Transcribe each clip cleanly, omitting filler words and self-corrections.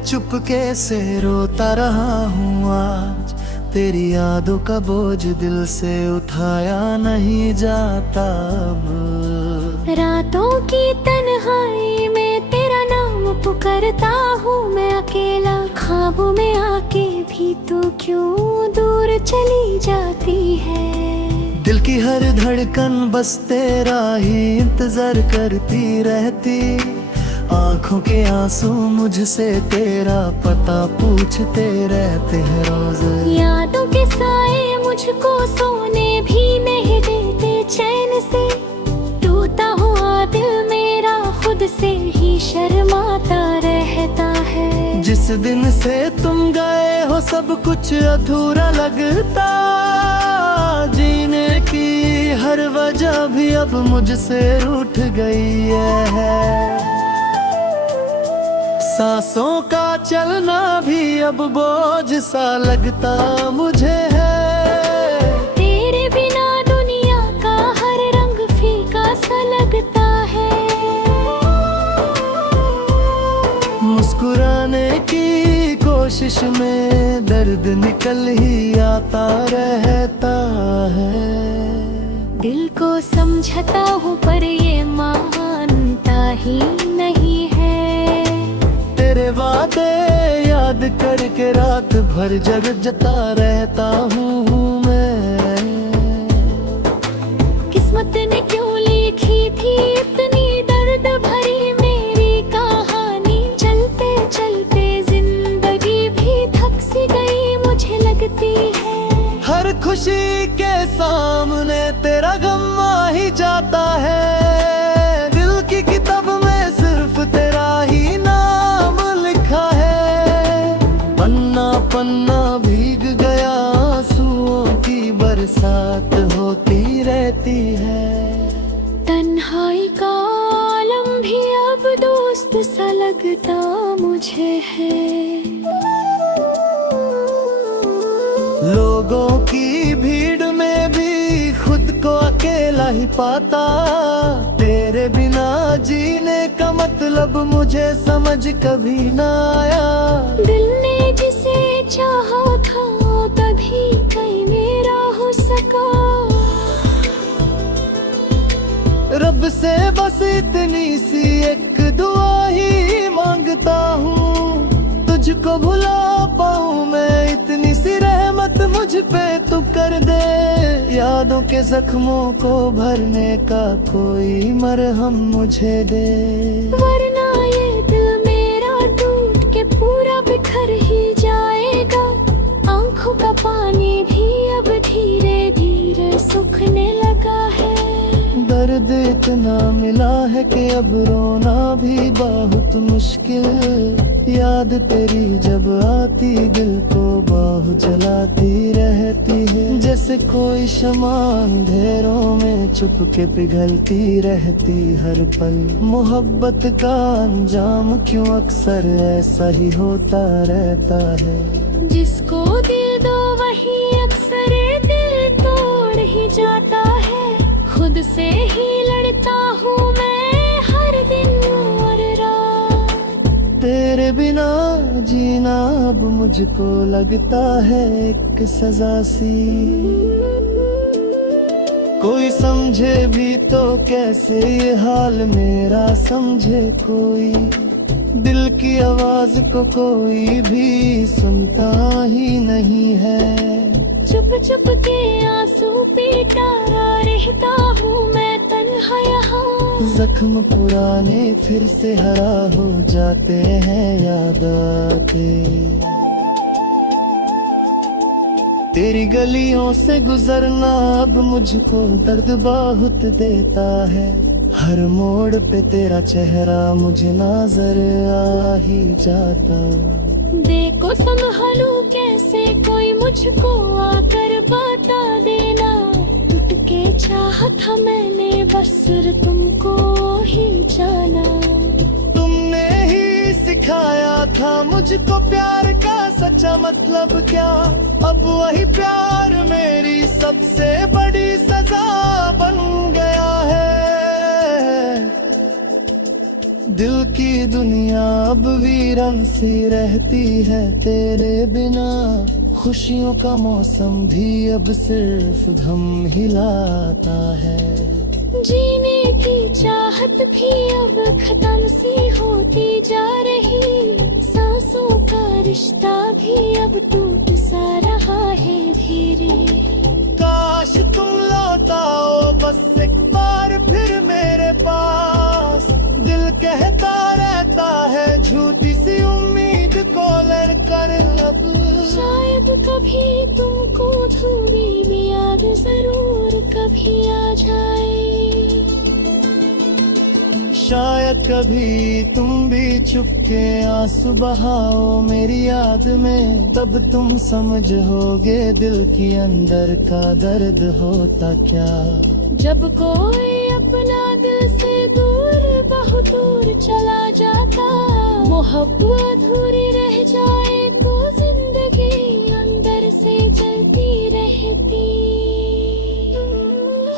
चुपके से रोता रहा हूँ आज। तेरी यादों का बोझ दिल से उठाया नहीं जाता अब। रातों की तन्हाई में तेरा नाम पुकारता हूँ मैं अकेला। ख्वाबों में आके भी तू क्यों दूर चली जाती है। दिल की हर धड़कन बस तेरा ही इंतजार करती रहती। आंखों के आंसू मुझसे तेरा पता पूछते रहते हैं रोज। यादों के साए मुझको सोने भी नहीं देते चैन से। टूटा हुआ दिल मेरा खुद से ही शर्माता रहता है। जिस दिन से तुम गए हो सब कुछ अधूरा लगता। जीने की हर वजह भी अब मुझसे रूठ गई है। सांसों का चलना भी अब बोझ सा लगता मुझे है। तेरे बिना दुनिया का हर रंग फीका सा लगता है। मुस्कुराने की कोशिश में दर्द निकल ही आता रहता है। दिल को समझता हूँ पर ये मानता ही नहीं है। तेरे वादे याद करके रात भर जगता रहता हूँ मैं। किस्मत ने क्यों लिखी थी इतनी दर्द भरी मेरी कहानी। चलते चलते जिंदगी भी थक सी गई मुझे लगती है। हर खुशी के सामने तेरा गम आ ही जाता है। दिल की किताब में सिर्फ तेरा ही नाम लिखा है। पन्ना पन्ना भीग गया आंसुओं की बरसात होती रहती है। तन्हाई का आलम भी अब दोस्त सा लगता मुझे है। लोगों की भीड़ में भी खुद को अकेला ही पाता। तेरे बिना जीने का मतलब मुझे समझ कभी ना आया। दिल ने जिसे चाहा था तभी कहीं मेरा हो सका। रब से बस इतनी सी एक दुआ ही मांगता हूँ। तुझको भुला पाऊँ मैं इतनी सी रहमत मुझ पे तू कर दे। यादों के जख्मों को भरने का कोई मरहम मुझे दे। वरना ये दिल मेरा टूट के पूरा बिखर ही जाएगा। आंखों का पानी भी अब धीरे धीरे सूखने लगा है। दर्द इतना मिला है कि अब रोना भी बहुत मुश्किल। याद तेरी जब आती दिल को बाहु जलाती रहती है। जैसे कोई शमा अंधेरों में छुप के पिघलती रहती हर पल। मोहब्बत का अंजाम क्यों अक्सर ऐसा ही होता रहता है। जिसको दिल दो वही अक्सर दिल तोड़ ही जाता है। खुद से ही लड़ता हूँ मैं हर दिन और रात। तेरे बिना जीना अब मुझको लगता है एक सजा सी। कोई समझे भी तो कैसे ये हाल मेरा समझे कोई। दिल की आवाज को कोई भी सुनता ही नहीं है। चुप चुप के आंसू पीटा रहता हूँ मैं तन्हा यहाँ। जख्म पुराने फिर से हरा हो जाते हैं याद आके। तेरी गलियों से गुजरना अब मुझको दर्द बहुत देता है। हर मोड़ पे तेरा चेहरा मुझे नजर आ ही जाता। देखो संभालूं कैसे कोई मुझको आकर बता देना। टूट के चाहा था मैंने बस तुमको ही जाना। तुमने ही सिखाया था मुझको प्यार का सच्चा मतलब क्या। अब वही प्यार मेरी सबसे बड़ी सजा बन गया है। दिल की दुनिया अब वीरन सी रहती है तेरे बिना। खुशियों का मौसम भी अब सिर्फ गम हिलाता है। जीने की चाहत भी अब खत्म सी होती जा रही। सांसों का रिश्ता भी अब टूट सा रहा है धीरे। काश तुम लौट आओ बस एक बार फिर मेरे पास। दिल कहता रहता है झूठी सी उम्मीद को लड़कर लब। शायद कभी तुमको धूरी भी याद जरूर कभी आ जाए। शायद कभी तुम भी चुपके आंसू बहाओ मेरी याद में। तब तुम समझोगे दिल के अंदर का दर्द होता क्या। जब कोई अपना दिल से दूर बहुत दूर चला जाता, मोहब्बत अधूरी रह जाए तो जिंदगी अंदर से जलती रहती।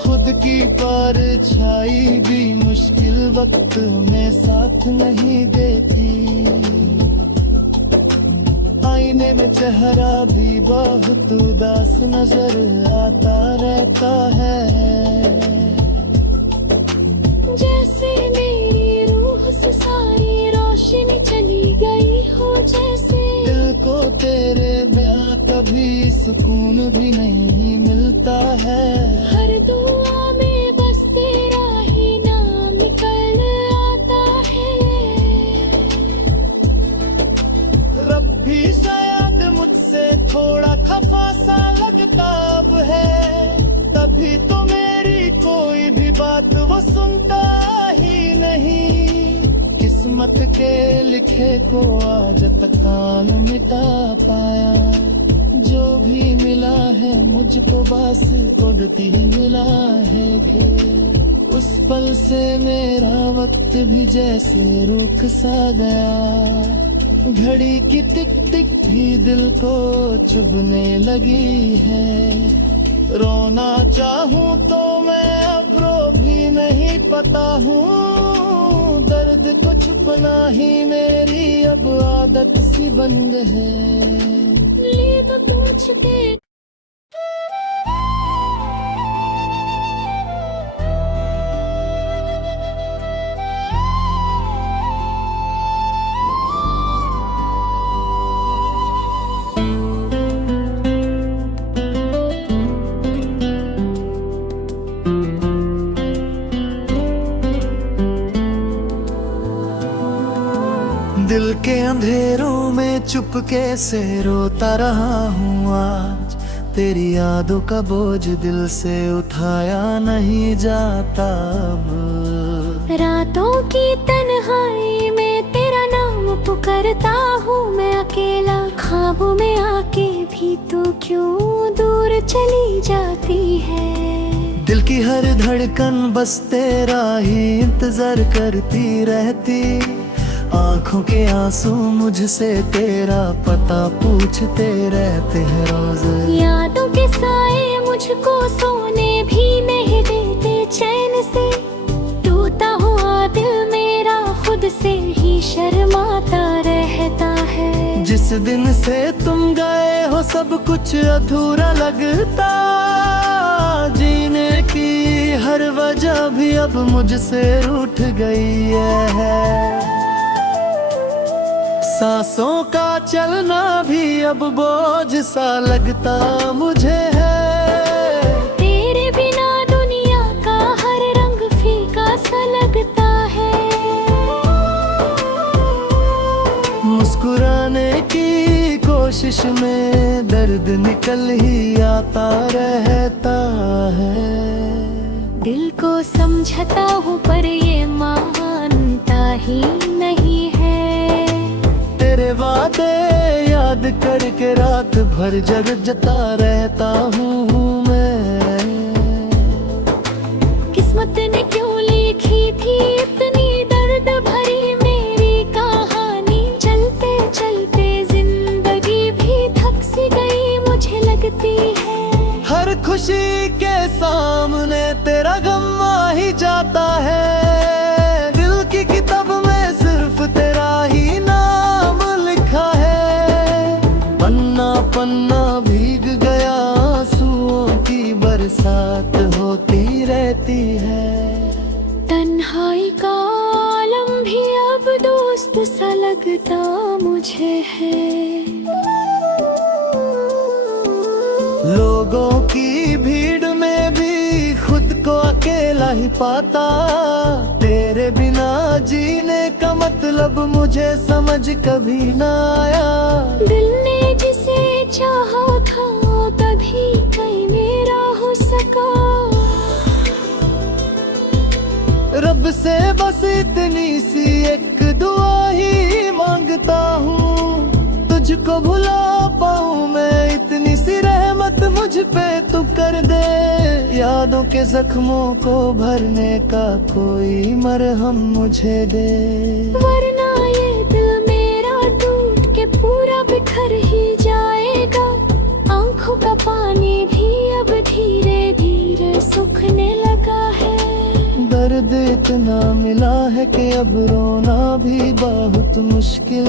खुद की परछाई भी मुश्किल वक्त में साथ नहीं देती। आईने में चेहरा भी बहुत उदास नजर आता रहता है। जैसे मेरी रूह से सारी रोशनी चली गई हो। जैसे दिल को तेरे बिना कभी सुकून भी नहीं मिलता है। हर दुआ में बस तेरा ही नाम निकल आता है। रब भी शायद मुझसे थोड़ा खफा सा लगता अब है। तभी तो मेरी कोई भी बात वो सुनता ही नहीं। किस्मत के लिखे को आज तक कान मिटा पाया। जो भी मिला है मुझको बस उड़ती ही मिला है घेर। उस पल से मेरा वक्त भी जैसे रुक सा गया। घड़ी की टिक टिक भी दिल को चुभने लगी है। रोना चाहूं तो मैं अब रो भी नहीं पाता हूँ। दर्द को छुपना ही मेरी अब आदत सी बन है। लीब पूछ के दिल के अंधेरों में चुपके से रोता रहा हूँ आज। तेरी यादों का बोझ दिल से उठाया नहीं जाता अब। रातों की तन्हाई में तेरा नाम पुकारता हूँ मैं अकेला। ख्वाबों में आके भी तू क्यों दूर चली जाती है। दिल की हर धड़कन बस तेरा ही इंतजार करती रहती। आंखों के आंसू मुझसे तेरा पता पूछते रहते हैं रोज। यादों के साए मुझको सोने भी नहीं देते चैन से। टूटा हुआ दिल मेरा खुद से ही शर्माता रहता है। जिस दिन से तुम गए हो सब कुछ अधूरा लगता। जीने की हर वजह भी अब मुझसे रूठ गई है। सांसों का चलना भी अब बोझ सा लगता मुझे है। तेरे बिना दुनिया का हर रंग फीका सा लगता है। मुस्कुराने की कोशिश में दर्द निकल ही आता रहता है। दिल को समझता हूँ पर ये मानता ही नहीं है। तेरे वादे याद करके रात भर जगता रहता हूँ मैं। किस्मत ने क्यों लिखी थी इतनी दर्द भरी मेरी कहानी। चलते चलते जिंदगी भी थक सी गई मुझे लगती है। हर खुशी के सामने तेरा गम आ ही जाता है। दिल की किताब में मुझे है। लोगों की भीड़ में भी खुद को अकेला ही पाता, तेरे बिना जीने का मतलब मुझे समझ कभी ना आया। दिल ने जिसे चाहा था तभी कहीं मेरा हो सका। रब से बस इतनी सी एक दुआ ही मांगता हूँ, तुझको भुला पाऊँ मैं, इतनी सी रहमत मुझ पे तू कर दे। यादों के जख्मों को भरने का कोई मरहम मुझे दे, वरना ये दिल मेरा टूट के पूरा बिखर ही जाएगा। आंखों का पानी भी अब धीरे धीरे सूखने लगा है। दर्द इतना मिला है कि अब रोना भी बहुत मुश्किल।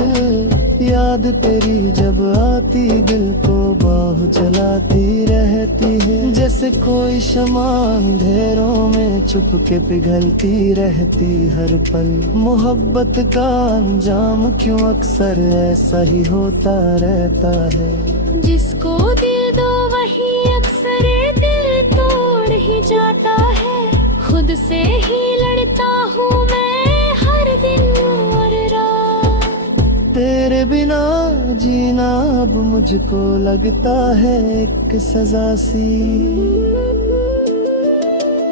याद तेरी जब आती दिल को बाहु जलाती रहती है, जैसे कोई शमा अंधेरों में छुप के पिघलती रहती हर पल। मोहब्बत का अंजाम क्यों अक्सर ऐसा ही होता रहता है। जिसको दिल दो वही अक्सर दिल तोड़ ही जाता है। खुद से ही लड़ता हूँ मैं हर दिन और रात। तेरे बिना जीना अब मुझको लगता है एक सजा सी।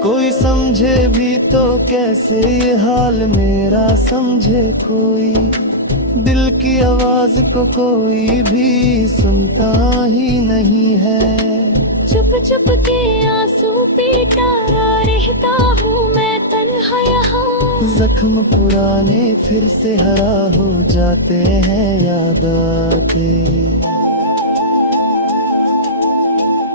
कोई समझे भी तो कैसे ये हाल मेरा समझे कोई, दिल की आवाज को कोई भी सुनता ही नहीं है। चुप चुप के आंसू पीटा रहता हूँ मैं तन्हा यहाँ। जख्म पुराने फिर से हरा हो जाते हैं याद आके।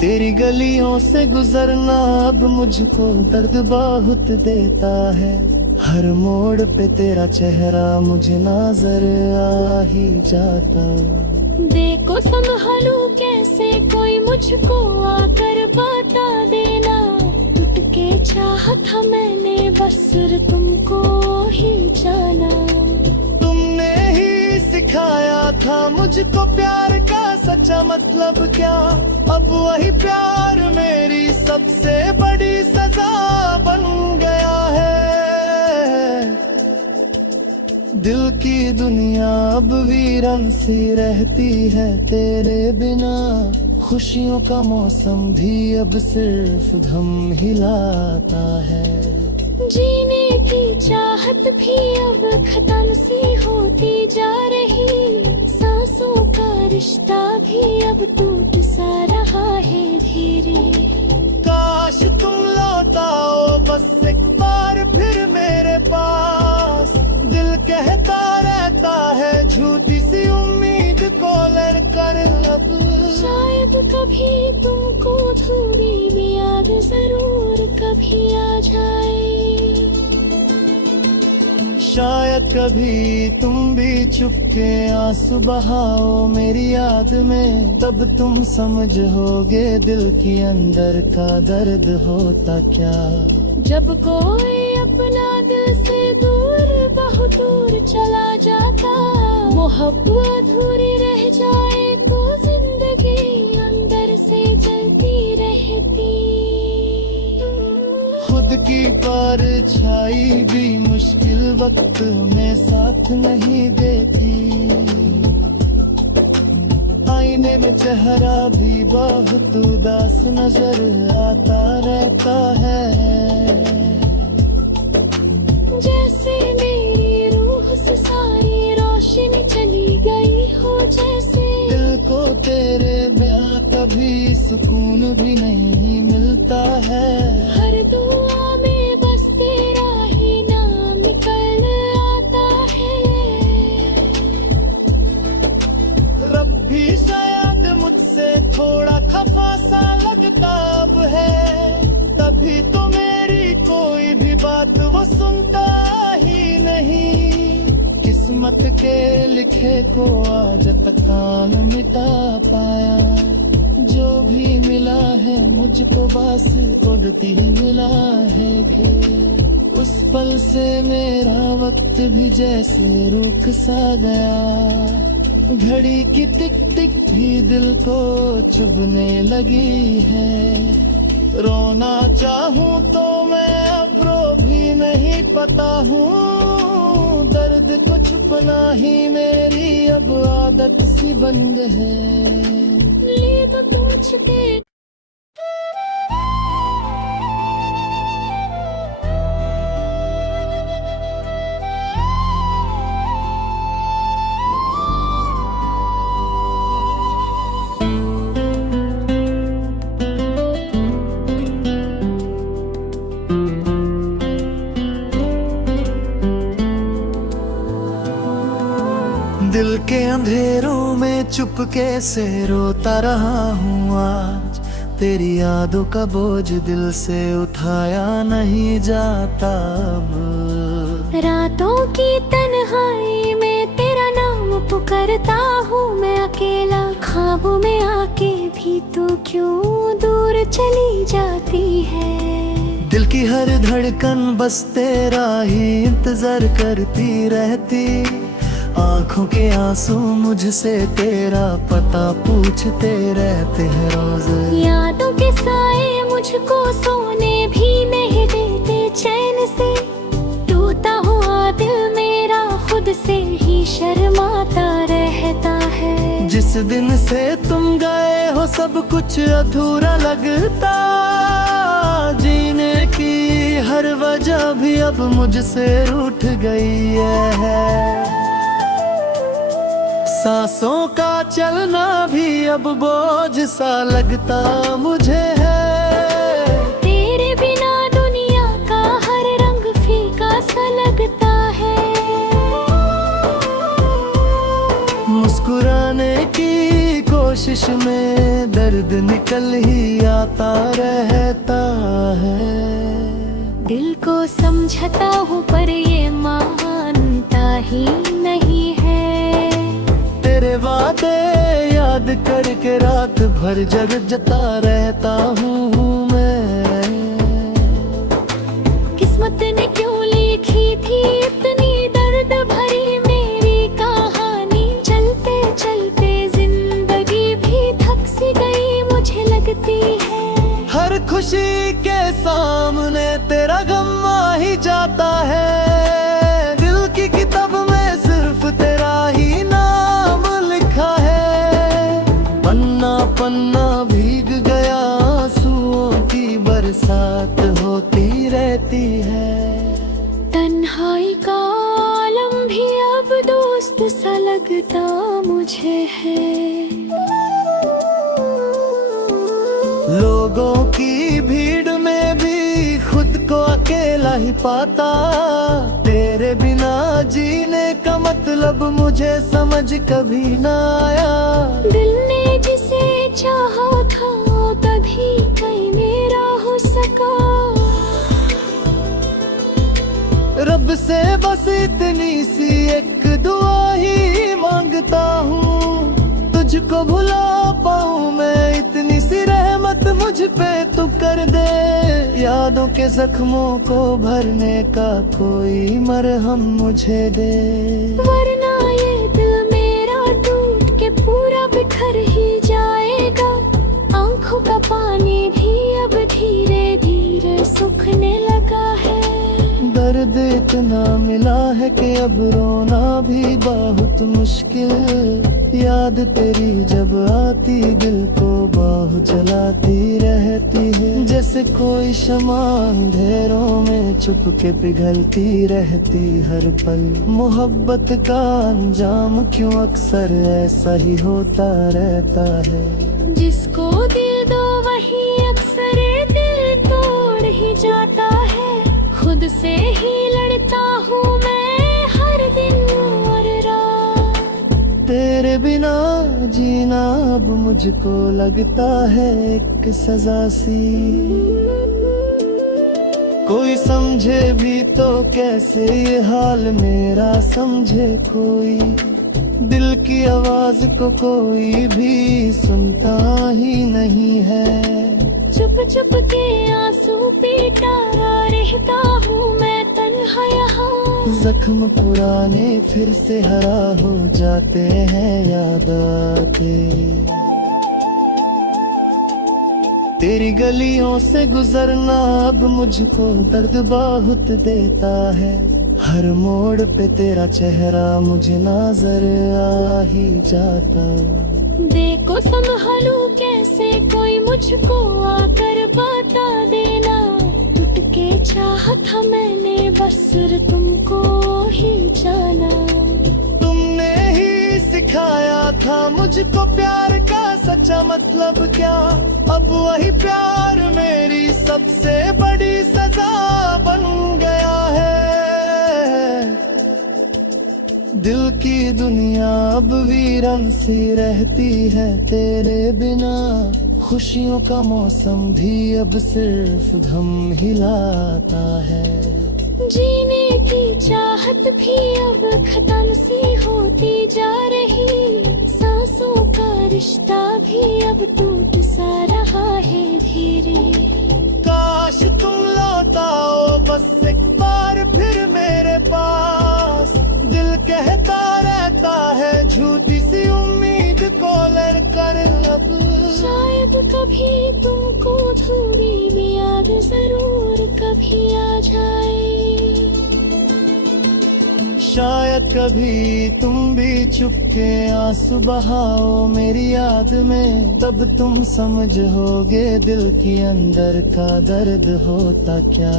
तेरी गलियों से गुजरना अब मुझको दर्द बहुत देता है। हर मोड़ पे तेरा चेहरा मुझे नजर आ ही जाता। देखो संभालूं कैसे कोई मुझको आकर बता देना। टूट के चाहा था मैंने बस सिर्फ तुमको ही जाना। तुमने ही सिखाया था मुझको प्यार का सच्चा मतलब क्या। अब वही प्यार मेरी सबसे बड़ी सजा बन गया है। दिल की दुनिया अब वीरन सी रहती है तेरे बिना। खुशियों का मौसम भी अब सिर्फ गम हिलाता है। जीने की चाहत भी अब खत्म सी होती जा रही। सांसों का रिश्ता भी अब टूट सा रहा है धीरे। काश तुम लौट आओ बस एक बार फिर मेरे पास। दिल कहता रहता है झूठी सी उम्मीद को लड़कर अब। शायद कभी तुमको थोड़ी भी याद जरूर कभी आ जाए। शायद कभी तुम भी चुपके आंसू बहाओ मेरी याद में। तब तुम समझोगे दिल के अंदर का दर्द होता क्या। जब कोई अपना दिल से दूर बहुत दूर चला जाता। मोहब्बत अधूरी रह जाए तो जिंदगी अंदर से जलती रहती। खुद की परछाई भी मुश्किल वक्त में साथ नहीं देती। आईने में चेहरा भी बहुत उदास नजर आता रहता है। जैसे मेरी रूह से सारी रोशनी चली गई हो। जैसे दिल को तेरे बिना कभी सुकून भी नहीं मिलता है। हर दुआ में बस तेरा ही नाम निकल आता है। रब भी शायद मुझसे थोड़ा खफा सा लगता अब है। तभी तो मेरी कोई भी बात वो सुनता ही नहीं। किस्मत के लिखे को आज तक कान मिटा पाया। जो भी मिला है मुझको बस उड़ती ही मिला है घेर। उस पल से मेरा वक्त भी जैसे रुक सा गया। घड़ी की टिक टिक भी दिल को चुभने लगी है। रोना चाहूं तो मैं अब रो भी नहीं पाता हूँ। दर्द को छुपना ही मेरी अब आदत सी बन गई है। ये तो तुझके दिल के अंधेरों में चुपके से रोता रहा हूँ आज। तेरी यादों का बोझ दिल से उठाया नहीं जाता अब। रातों की तन्हाई में तेरा नाम पुकारता हूँ मैं अकेला। ख्वाबों में आके भी तू क्यों दूर चली जाती है। दिल की हर धड़कन बस तेरा ही इंतजार करती रहती। आंखों के आंसू मुझसे तेरा पता पूछते रहते हैं रोज। यादों के साए मुझको सोने भी नहीं देते चैन से। टूटा हुआ दिल मेरा खुद से ही शर्माता रहता है। जिस दिन से तुम गए हो सब कुछ अधूरा लगता। जीने की हर वजह भी अब मुझसे रूठ गई है। सांसों का चलना भी अब बोझ सा लगता मुझे है। तेरे बिना दुनिया का हर रंग फीका सा लगता है। मुस्कुराने की कोशिश में दर्द निकल ही आता रहता है। दिल को समझता हूँ पर ये मानता ही नहीं है। तेरे वादे याद करके रात भर जगता रहता हूँ मैं। किस्मत ने क्यों लिखी थी इतनी दर्द भरी मेरी कहानी। चलते चलते जिंदगी भी थक सी गई मुझे लगती है। हर खुशी के सामने तेरा गम आ ही जाता है। दिल की किताब में सिर्फ तेरा ही नाम लिखा है। पन्ना पन्ना भीग गया आंसुओं की बरसात होती रहती है। तन्हाई का आलम भी अब दोस्त सा लगता मुझे है। लोगों की भीड़ में भी खुद को अकेला ही पाता। तेरे बिना जीने का मतलब मुझे समझ कभी ना आया। दिल ने जिसे चाहा था तभी कहीं मेरा हो सका। रब से बस इतनी सी एक दुआ ही मांगता हूँ। तुझको भुला पाऊँ मैं इतनी सी रहमत मुझ पे तू कर दे। यादों के जख्मों को भरने का कोई मरहम मुझे दे। वरना ये दिल मेरा टूट के पूरा बिखर ही जाएगा। आंखों का पानी भी अब धीरे धीरे सूखने लगा है। दर्द इतना मिला है कि अब रोना भी बहुत मुश्किल। याद तेरी जब आती दिल को बाह जलाती रहती है। जैसे कोई शमा अंधेरों में छुप के पिघलती रहती हर पल। मोहब्बत का अंजाम क्यों अक्सर ऐसा ही होता रहता है। जिसको दिल दो वही अक्सर दिल तोड़ ही जाता है। खुद से ही लड़ता हूँ मैं हर दिन और रात। तेरे बिना जीना अब मुझको लगता है एक सजा सी। कोई समझे भी तो कैसे ये हाल मेरा समझे कोई। दिल की आवाज को कोई भी सुनता ही नहीं है। चुप चुप के आंसू पीटा रहता हूँ मैं तन्हा। तन्हा यहाँ। जख्म पुराने फिर से हरा हो जाते हैं याद आके। तेरी गलियों से गुजरना अब मुझको दर्द बहुत देता है। हर मोड़ पे तेरा चेहरा मुझे नजर आ ही जाता। देखो संभालूं कैसे, कोई मुझको आकर बता देना। टूट के चाहा था मैंने बस सिर्फ तुमको ही जाना। तुमने ही सिखाया था मुझको प्यार का सच्चा मतलब क्या। अब वही प्यार मेरी सबसे बड़ी सजा बन गया है। दिल की दुनिया अब वीरन सी रहती है तेरे बिना। खुशियों का मौसम भी अब सिर्फ गम हिलाता है। जीने की चाहत भी अब खत्म सी होती जा रही। सांसों का रिश्ता भी अब टूट सा रहा है धीरे। काश तुम लौट आओ बस एक बार फिर मेरे पास। दिल कहता रहता है झूठी सी उम्मीद को लड़कर अब। शायद कभी तुमको अधूरी भी याद जरूर कभी आ जाए। शायद कभी तुम भी चुपके आंसू बहाओ मेरी याद में। तब तुम समझोगे दिल के अंदर का दर्द होता क्या।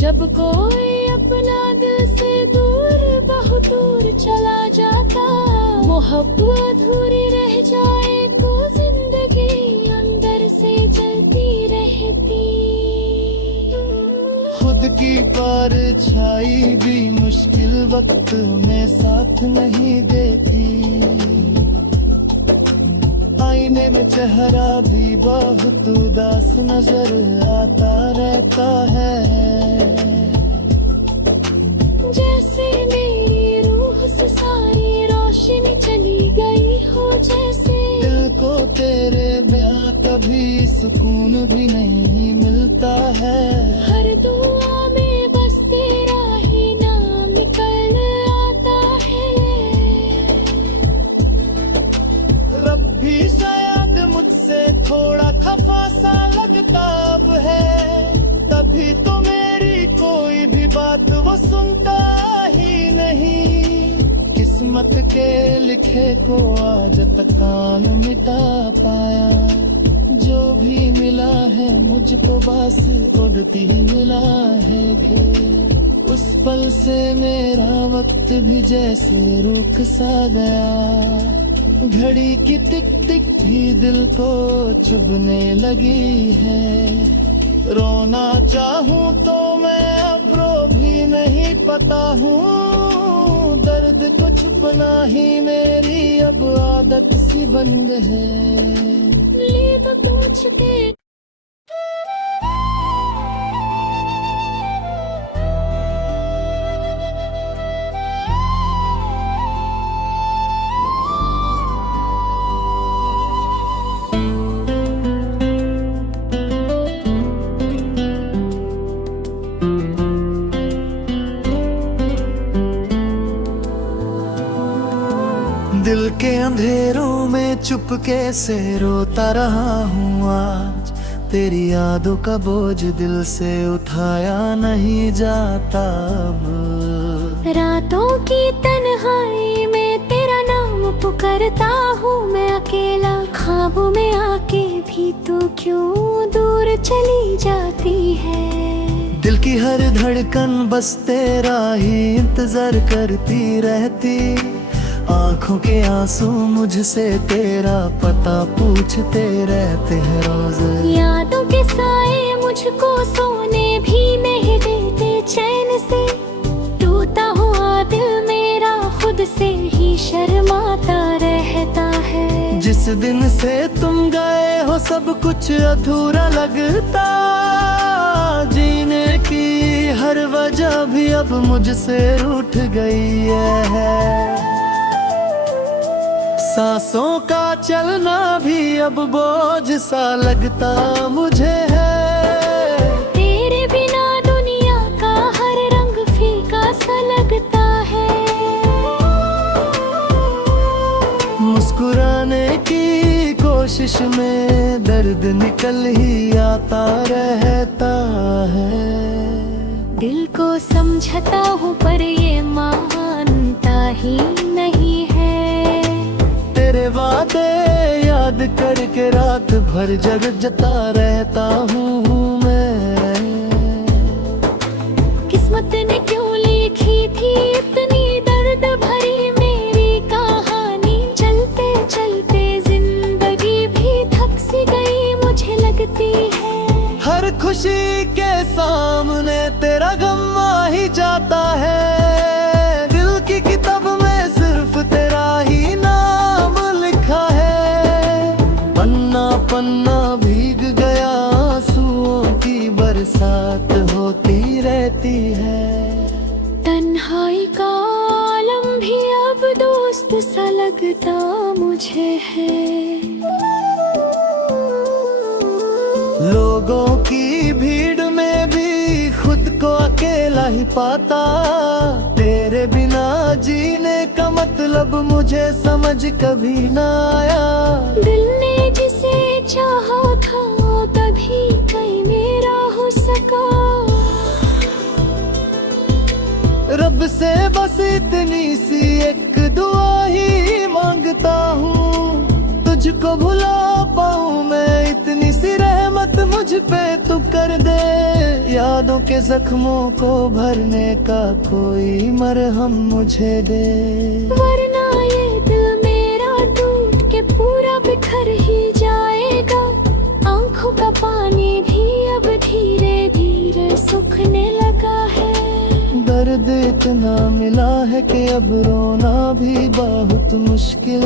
जब कोई अपना दिल से दूर बहुत दूर चला जाता। मोहब्बत अधूरी रह जाए तो जिंदगी अंदर से जलती रहती। खुद की परछाई भी मुश्किल वक्त में साथ नहीं देती। आईने में चेहरा भी बहुत उदास नजर आता रहता है। जैसे मेरी रूह से सारी रोशनी चली गई हो। जैसे दिल को तेरे बिना कभी सुकून भी नहीं मिलता है। हर दुआ में बस तेरा ही नाम निकल आता है। रब भी शायद मुझसे थोड़ा खफा सा लगता अब है। तभी तो मेरी कोई भी बात वो सुनता ही नहीं। किस्मत के लिखे को आज तक कान मिटा पाया। जो भी मिला है मुझको बस उड़ती ही मिला है घेर। उस पल से मेरा वक्त भी जैसे रुक सा गया। घड़ी की टिक टिक भी दिल को चुभने लगी है। रोना चाहूं तो मैं अब रो भी नहीं पाता हूँ। दर्द को छुपना ही मेरी अब आदत सी बन गई है। ले तो तुझके दिल के अंधेरों में चुपके से रोता रहा हूँ आज। तेरी यादों का बोझ दिल से उठाया नहीं जाता अब। रातों की तन्हाई में तेरा नाम पुकारता हूँ मैं अकेला। ख्वाबों में आके भी तू क्यों दूर चली जाती है। दिल की हर धड़कन बस तेरा ही इंतजार करती रहती। आंखों के आंसू मुझसे तेरा पता पूछते रहते हैं रोज। यादों के साए मुझको सोने भी नहीं देते चैन से। टूटा हुआ दिल मेरा खुद से ही शर्माता रहता है। जिस दिन से तुम गए हो सब कुछ अधूरा लगता। जीने की हर वजह भी अब मुझसे रूठ गई है। सांसों का चलना भी अब बोझ सा लगता मुझे है। तेरे बिना दुनिया का हर रंग फीका में दर्द निकल ही आता रहता है। दिल को समझता हूँ पर ये मानता ही नहीं है। तेरे वादे याद करके रात भर जगता रहता हूँ मैं। किस्मत ने क्यों लिखी थी इतनी दर्द भरी मेरी कहानी। चलते चलते जिंदगी भी थक सी गई मुझे लगती है। हर खुशी के सामने तेरा गम आ ही जाता है। दिल की किताब में सिर्फ तेरा ही नाम लिखा है। पन्ना पन्ना भीग गया, आंसुओं की बरसात होती रहती है। तन्हाई का आलम भी अब दोस्त सा लगता मुझे है। लोगों की भीड़ में भी खुद को अकेला ही पाता। तेरे बिना जीने का मतलब मुझे समझ कभी ना आया। दिल ने जिसे चाहा था तभी कहीं मेरा हो सका। रब से बस इतनी सी एक दुआ ही मांगता हूँ। तुझको भुला पाऊँ मैं, इतनी सी रहमत मुझ पे तू कर दे। यादों के जख्मों को भरने का कोई मरहम मुझे दे। वरना ये दिल मेरा टूट के पूरा बिखर ही जाएगा। आंखों का पानी भी अब धीरे धीरे सूखने लगा है। दर्द इतना मिला है कि अब रोना भी बहुत मुश्किल।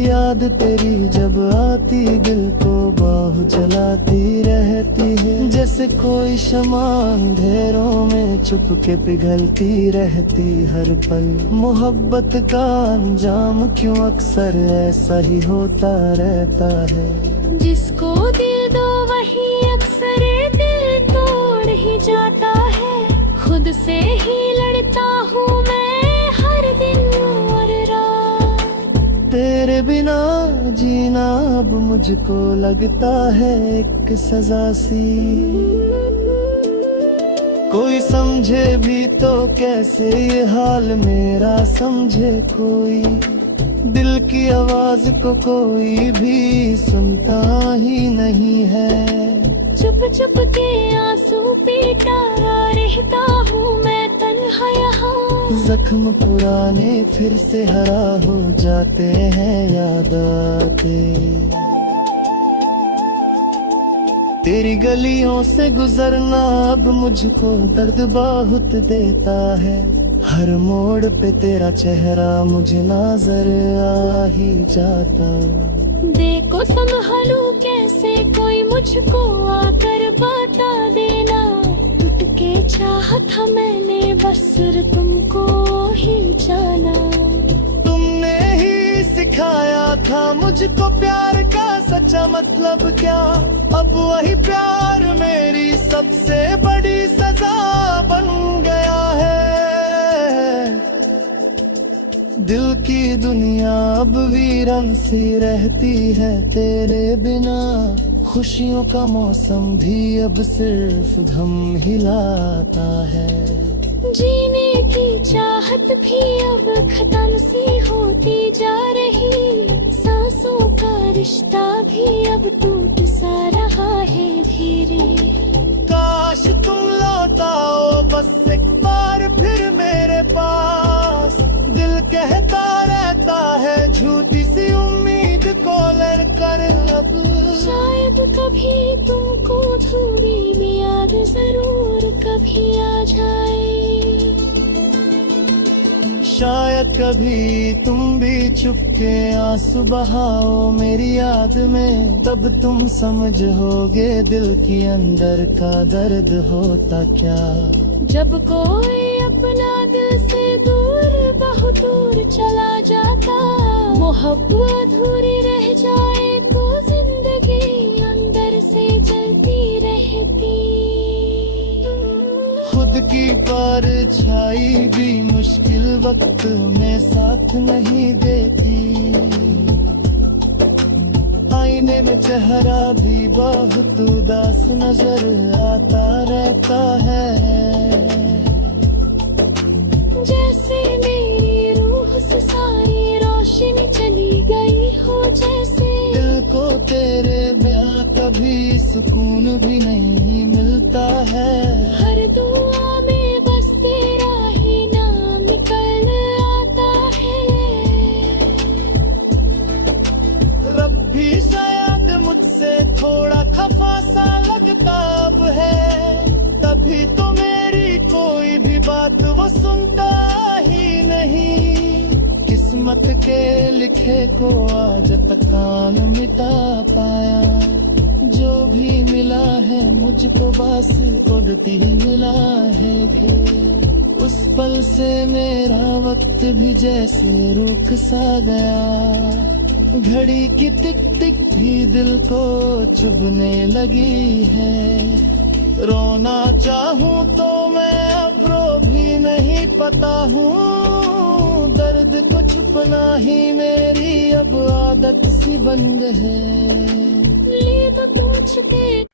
याद तेरी जब आती दिल को बाहु जलाती रहती है। जैसे कोई शमा अंधेरों में छुप के पिघलती रहती हर पल। मोहब्बत का अंजाम क्यों अक्सर ऐसा ही होता रहता है। जिसको दिल दो वही अक्सर दिल तोड़ ही जाता है। खुद से ही लड़ता हूँ मैं हर दिन और रात। तेरे बिना जीना अब मुझको लगता है एक सजा सी। कोई समझे भी तो कैसे ये हाल मेरा समझे कोई। दिल की आवाज को कोई भी सुनता ही नहीं है। चुप चुप के आंसू पीटा रहता हूँ मैं तन्हा यहाँ। जख्म पुराने फिर से हरा हो जाते हैं याद आके। तेरी गलियों से गुजरना अब मुझको दर्द बहुत देता है। हर मोड़ पे तेरा चेहरा मुझे नजर आ ही जाता। देखो संभालूं कैसे कोई मुझको आकर बता देना। टूट के चाहा था मैंने बस सिर्फ तुमको ही जाना। तुमने ही सिखाया था मुझको प्यार का सच्चा मतलब क्या। अब वही प्यार मेरी सबसे बड़ी सजा बन गया है। दिल की दुनिया अब वीरन सी रहती है तेरे बिना। खुशियों का मौसम भी अब सिर्फ गम हिलाता है। जीने की चाहत भी अब खत्म सी होती जा रही। सांसों का रिश्ता भी अब टूट सा रहा है धीरे। काश तुम लौटाओ बस एक बार फिर मेरे पास। दिल कहता रहता है झूठी सी उम्मीद को लड़कर अब। शायद कभी तुमको थोड़ी भी याद जरूर कभी आ जाए। शायद कभी तुम भी चुपके आंसू बहाओ मेरी याद में। तब तुम समझोगे दिल के अंदर का दर्द होता क्या। जब कोई अपना दिल से दूर बहुत दूर चला जाता। मोहब्बत अधूरी रह जाए तो जिंदगी अंदर से जलती रहती। खुद की परछाई भी मुश्किल वक्त में साथ नहीं देती। सीने में चेहरा भी बहुत उदास नजर आता रहता है। जैसे मेरी रूह से सारी रोशनी चली गई हो, जैसे दिल को तेरे बिना कभी सुकून भी नहीं मिलता है। हर दुआ में बस तेरा ही नाम निकल आता है। रब भी शायद मुझसे थोड़ा खफा सा लगता अब है, तभी तो मेरी कोई भी बात वो सुनता ही नहीं। किस्मत के लिखे को आज तक कान मिटा पाया, जो भी मिला है मुझको बस उड़ती ही मिला है घेर। उस पल से मेरा वक्त भी जैसे रुक सा गया, घड़ी की टिक टिक भी दिल को चुभने लगी है। रोना चाहूं तो मैं अब रो भी नहीं पाता हूँ, दर्द को छुपना ही मेरी अब आदत सी बन गई है। ले तो तुझके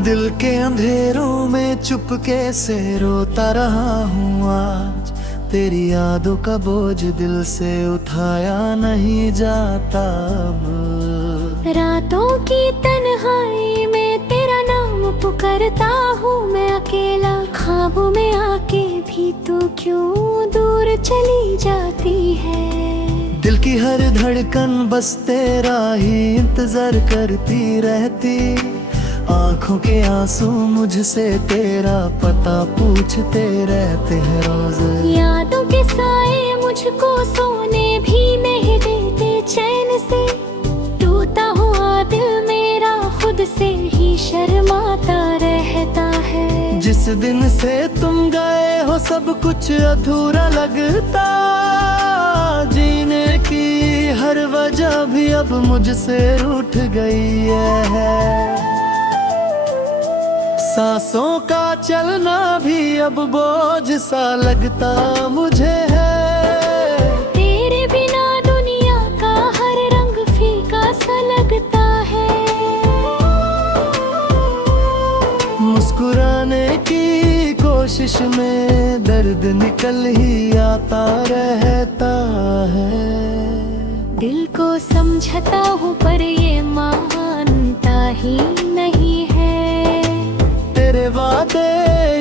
दिल के अंधेरों में चुपके से रोता रहा हूँ आज, तेरी यादों का बोझ दिल से उठाया नहीं जाता अब। रातों की तन्हाई में तेरा नाम पुकारता हूँ मैं अकेला, ख्वाबों में आके भी तू क्यों दूर चली जाती है। दिल की हर धड़कन बस तेरा ही इंतजार करती रहती, आंखों के आंसू मुझसे तेरा पता पूछते रहते हैं रोज। यादों के साए मुझको सोने भी नहीं देते चैन से, टूटा हुआ दिल मेरा खुद से ही शर्माता रहता है। जिस दिन से तुम गए हो सब कुछ अधूरा लगता, जीने की हर वजह भी अब मुझसे रूठ गई है। सांसों का चलना भी अब बोझ सा लगता मुझे है। तेरे बिना दुनिया का हर रंग फीका सा लगता है। मुस्कुराने की कोशिश में दर्द निकल ही आता रहता है। दिल को समझता हूँ पर ये मानता ही नहीं है। तेरे वादे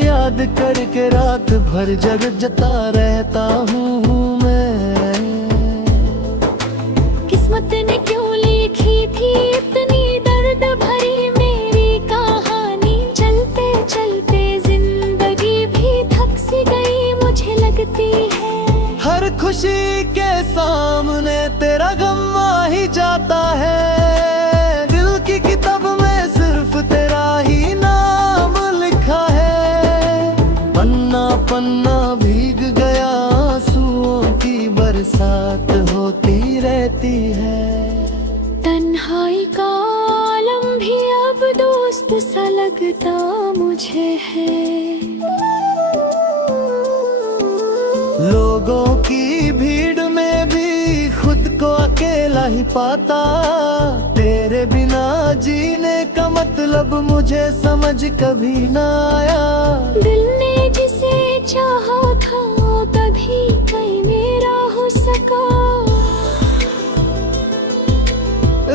याद करके रात भर जगता रहता हूँ मैं। किस्मत ने क्यों लिखी थी इतनी दर्द भरी मेरी कहानी, चलते चलते जिंदगी भी थक सी गई मुझे लगती है। हर खुशी के सामने तेरा गम आ ही जाता है, दिल की किताब में सिर्फ तेरा ही नाम लिखा है। पन्ना पन्ना भीग गया आंसुओं की बरसात होती रहती है। तन्हाई का आलम भी अब दोस्त सा लगता मुझे है। लोगों की भीड़ में भी खुद को अकेला ही पाता, तेरे बिना जीने का मतलब मुझे समझ कभी ना आया। दिल ने जिसे चाहा था तभी कहीं मेरा हो सका।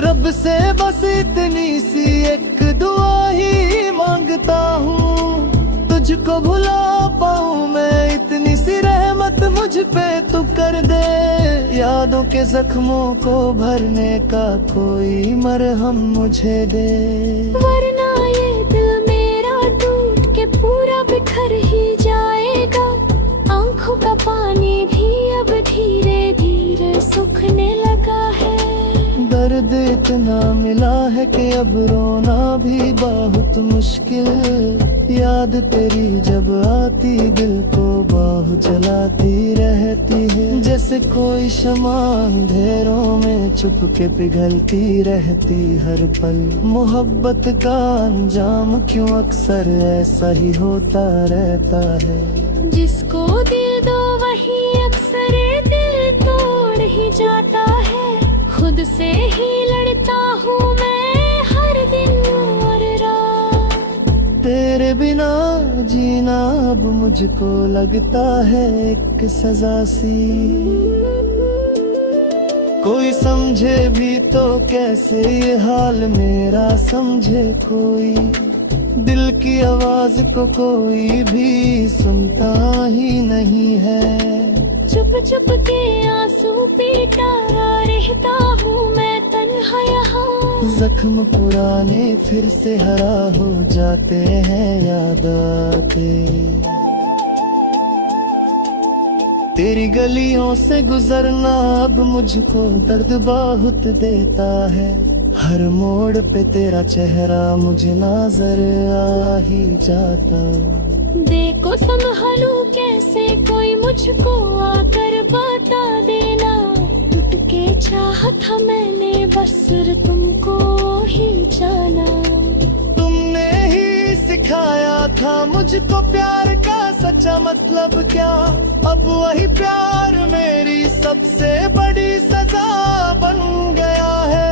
रब से बस इतनी सी एक दुआ ही मांगता हूँ, तुझको भुला पाऊँ मैं, इतनी सी रहमत मुझ पे तू कर दे। यादों के जख्मों को भरने का कोई मरहम मुझे दे, वरना ये दिल मेरा टूट के पूरा बिखर ही जाएगा। आंखों का पानी भी अब धीरे धीरे सूखने लगा है। दर्द इतना मिला है कि अब रोना भी बहुत मुश्किल। याद तेरी जब आती दिल को बाहु जलाती रहती है। जैसे कोई शमा अंधेरों में छुप के पिघलती रहती हर पल। मोहब्बत का अंजाम क्यों अक्सर ऐसा ही होता रहता है। जिसको दिल दो वही अक्सर दिल तोड़ ही जाता है। खुद से ही लड़ता हूँ मैं हर दिन और रात। तेरे बिना जीना अब मुझको लगता है एक सजा सी। कोई समझे भी तो कैसे ये हाल मेरा समझे कोई। दिल की आवाज को कोई भी सुनता ही नहीं है। चुप चुप के आंसू पीटा रहता हूँ मैं तन्हा यहाँ। जख्म पुराने फिर से हरा हो जाते हैं याद आते। तेरी गलियों से गुजरना अब मुझको दर्द बहुत देता है। हर मोड़ पे तेरा चेहरा मुझे नजर आ ही जाता। देखो संभालूं कैसे कोई मुझको आकर बता देना। टूट के चाहा था मैंने बस सिर्फ तुमको ही जाना। तुमने ही सिखाया था मुझको प्यार का सच्चा मतलब क्या। अब वही प्यार मेरी सबसे बड़ी सजा बन गया है।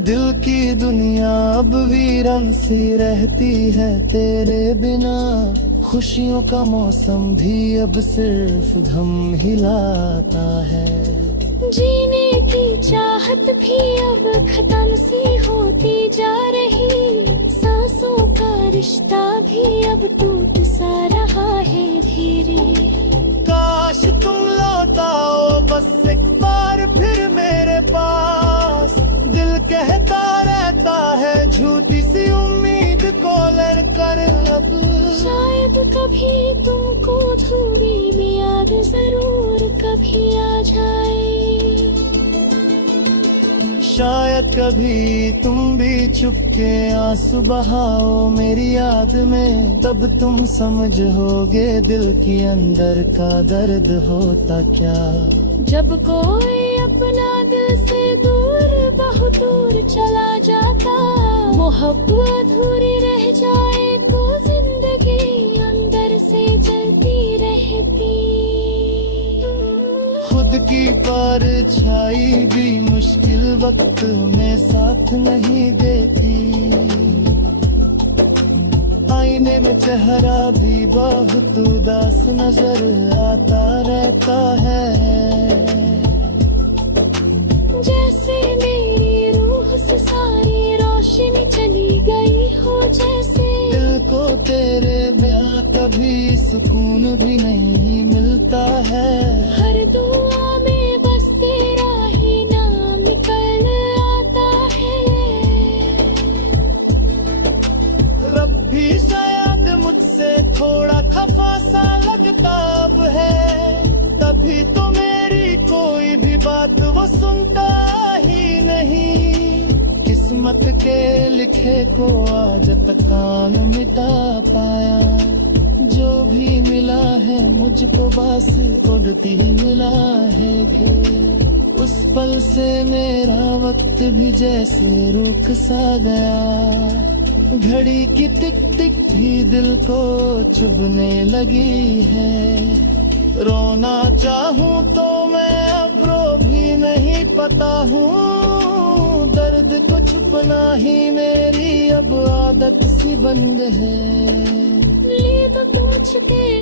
दिल की दुनिया अब वीरन सी रहती है तेरे बिना। खुशियों का मौसम भी अब सिर्फ गम हिलाता है। जीने की चाहत भी अब खत्म सी होती जा रही। सांसों का रिश्ता भी अब टूट सा रहा है धीरे। काश तुम लौट आओ बस एक बार फिर मेरे पास। दिल कहता रहता है झूठी सी उम्मीद को लड़कर अब। शायद कभी तुमको धूरी में याद जरूर कभी आ जाए। शायद कभी तुम भी चुपके आंसू बहाओ मेरी याद में। तब तुम समझोगे दिल के अंदर का दर्द होता क्या। जब कोई अपना दिल से दूर बहुत दूर चला जाता। मोहब्बत अधूरी रह जाए तो जिंदगी अंदर से जलती रहती। खुद की परछाई भी मुश्किल वक्त में साथ नहीं देती। आईने में चेहरा भी बहुत उदास नजर आता रहता है। जैसे मेरी रूह से सारी रोशनी चली गई हो। जैसे दिल को तेरे बिना कभी सुकून भी नहीं मिलता है। हर दुआ में बस तेरा ही नाम निकल आता है। रब भी शायद मुझसे थोड़ा खफा सा लगता अब है। तभी तो मेरी कोई भी बात वो सुनता ही नहीं। किस्मत के लिखे को आज तक कान मिटा पाया। जो भी मिला है मुझको बस उड़ती ही मिला है घेर। उस पल से मेरा वक्त भी जैसे रुक सा गया। घड़ी की टिक टिक भी दिल को चुभने लगी है। रोना चाहूं तो मैं अब रो भी नहीं पाता हूँ। दर्द को छुपना ही मेरी अब आदत सी बन गई है। ली तो तुझ के